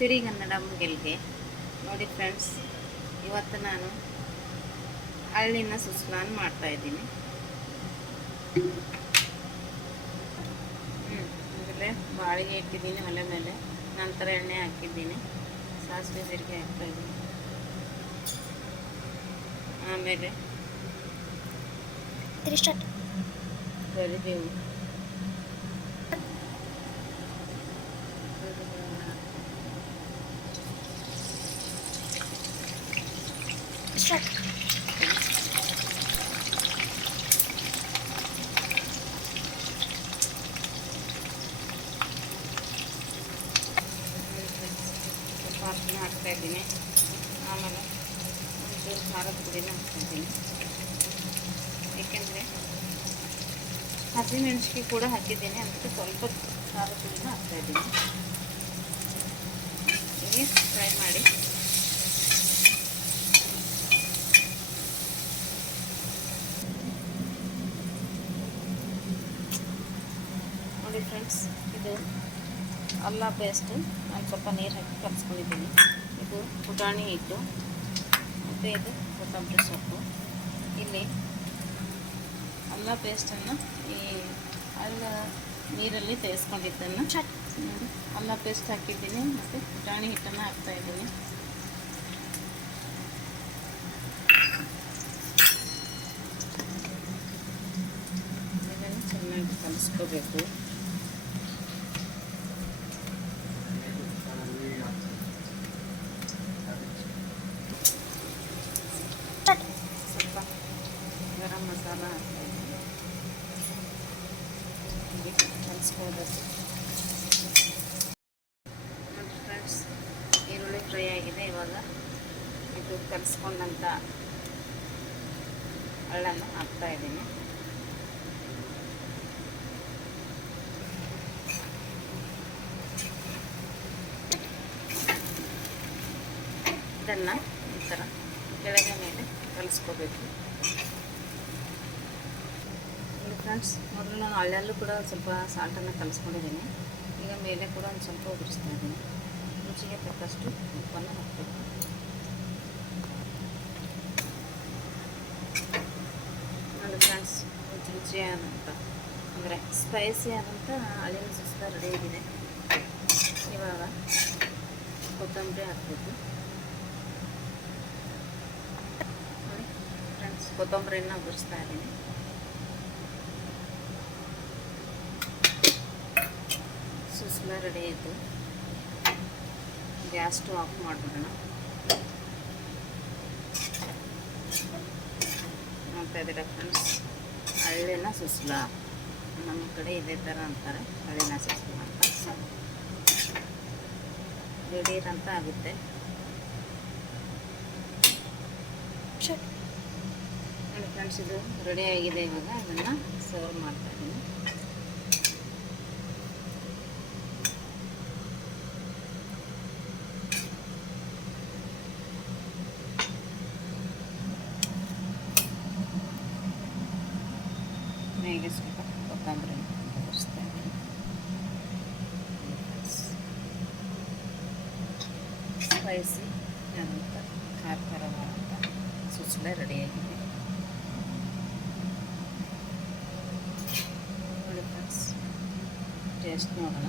ಸಿರಿಗನ್ನಡ ಮುಗಿಲ್ಗೆ. ನೋಡಿ ಫ್ರೆಂಡ್ಸ್ ಇವತ್ತು ನಾನು ಹಳ್ಳಿನ ಸುಸ್ಲಾನ್ ಮಾಡ್ತಾ ಇದ್ದೀನಿ. ಹ್ಞೂ ಆಮೇಲೆ ಬಾಳಿಗೆ ಇಟ್ಟಿದ್ದೀನಿ ಒಲೆ ಮೇಲೆ. ನಂತರ ಎಣ್ಣೆ ಹಾಕಿದ್ದೀನಿ. ಸಾಸಿವೆ ಜೀರಿಗೆ ಹಾಕ್ತಾಯಿದ್ದೀನಿ ಆಮೇಲೆ ಕರಿಬೇವು. ಸ್ವಲ್ಪ ಅರ್ಶಿನ ಹಾಕ್ತಾ ಇದ್ದೀನಿ. ಆಮೇಲೆ ಒಂಚೂರು ಖಾರದ ಪುಡಿನ ಹಾಕ್ತಾ ಇದ್ದೀನಿ ಏಕೆಂದರೆ ಹಸಿಮೆಣಸಿಗೆ ಕೂಡ ಹಾಕಿದ್ದೀನಿ, ಅದಕ್ಕೆ ಸ್ವಲ್ಪ ಖಾರದ ಪುಡಿನ ಹಾಕ್ತಾ ಇದ್ದೀನಿ. ಹೀಗೆ ಫ್ರೈ ಮಾಡಿ. ನೋಡಿ ಫ್ರೆಂಡ್ಸ್ ಇದು ಅಲ್ಲ ಪೇಸ್ಟು ನಾನು ಸ್ವಲ್ಪ ನೀರು ಹಾಕಿ ಕಲಿಸ್ಕೊಂಡಿದ್ದೀನಿ ಇದು ಪುಟಾಣಿ ಹಿಟ್ಟು ಮತ್ತು ಇದು ಕೊತ್ತಂಬರಿ ಸೊಪ್ಪು. ಇಲ್ಲಿ ಅಲ್ಲ ಪೇಸ್ಟನ್ನು ಈ ಅಲ್ಲ ನೀರಲ್ಲಿ ತೆಗೆಸ್ಕೊಂಡಿದ್ದನ್ನು ಅಲ್ಲ ಪೇಸ್ಟ್ ಹಾಕಿದ್ದೀನಿ ಮತ್ತು ಪುಟಾಣಿ ಹಿಟ್ಟನ್ನು ಹಾಕ್ತಾ ಇದ್ದೀನಿ. ಇದನ್ನು ಚೆನ್ನಾಗಿ ಕಲಿಸ್ಕೋಬೇಕು. ಇದ್ದೀನಿ ಹೀಗೆ ಕಲಿಸ್ಕೋಬೇಕು ನೋಡಿ ಫ್ರೆಂಡ್ಸ್ ಈರುಳ್ಳಿ ಫ್ರೈ ಆಗಿದೆ ಇವಾಗ. ಇದು ಕಲಿಸ್ಕೊಂಡಂಥ ಹಳ್ಳನ್ನು ಹಾಕ್ತಾ ಇದ್ದೀನಿ. ಇದನ್ನು ಈ ಥರ ಕೆಳಗೆ ಮೇಲೆ ಕಲಿಸ್ಕೋಬೇಕು. ಫ್ರೆಂಡ್ಸ್, ಮೊದಲು ನಾನು ಹಳ್ಳಿಯಲ್ಲೂ ಕೂಡ ಸ್ವಲ್ಪ ಸಾಲ್ಟನ್ನು ಕಲಿಸ್ಕೊಂಡಿದ್ದೀನಿ. ಈಗ ಮೇಲೆ ಕೂಡ ಒಂದು ಸ್ವಲ್ಪ ಉದುರಿಸ್ತಾ ಇದ್ದೀನಿ. ರುಚಿಗೆ ತಕ್ಕಷ್ಟು ಉಪ್ಪನ್ನು ಹಾಕಬೇಕು. ನೋಡಿ ಫ್ರೆಂಡ್ಸ್ ರುಚಿ ರುಚಿಯಾದಂಥ, ಅಂದರೆ ಸ್ಪೈಸಿ ಆದಂಥ ಹಳ್ಳಿನ ಸುಸ್ತ ರೆಡಿ ಆಗಿದೆ. ಇವಾಗ ಕೊತ್ತಂಬರಿ ಹಾಕಬೇಕು. ನೋಡಿ ಫ್ರೆಂಡ್ಸ್, ಕೊತ್ತಂಬರಿನ ಉದುರಿಸ್ತಾ ಇದ್ದೀನಿ. ಸುಸ್ಲ ರೆಡಿ ಆಯಿತು. ಗ್ಯಾಸ್ ಸ್ಟವ್ ಆಫ್ ಮಾಡಿಬಿಡೋಣ. ನೋಡ್ತಾ ಇದ್ದೀರಾ ಫ್ರೆಂಡ್ಸ್, ಹಳ್ಳಿನ ಸುಸ್ಲ. ನಮ್ಮ ಕಡೆ ಇದೇ ಥರ ಅಂತಾರೆ, ಹಳ್ಳಿನ ಸುಸ್ಲ ಅಂತ. ದಿಢೀರಂತ ಆಗುತ್ತೆ. ಫ್ರೆಂಡ್ಸ್, ಇದು ರೆಡಿ ಆಗಿದೆ ಇವಾಗ. ಅದನ್ನು ಸರ್ವ್ ಮಾಡ್ತಾ ಇದ್ದೀನಿ. ಮೇಗೆ ಸ್ವಲ್ಪ ಕೊತ್ತಂಬರಿ ಬರಿಸ್ತಾ ಇದ್ದೀನಿ ಸ್ಪೈಸಿ ಅಂತ ಖಾರ ಖಾರವಾದಂಥ ಸುಸ್ಲೆ ರೆಡಿಯಾಗಿದೆ ನೋಡಿ ಟೇಸ್ಟ್ ನೋಡೋಣ.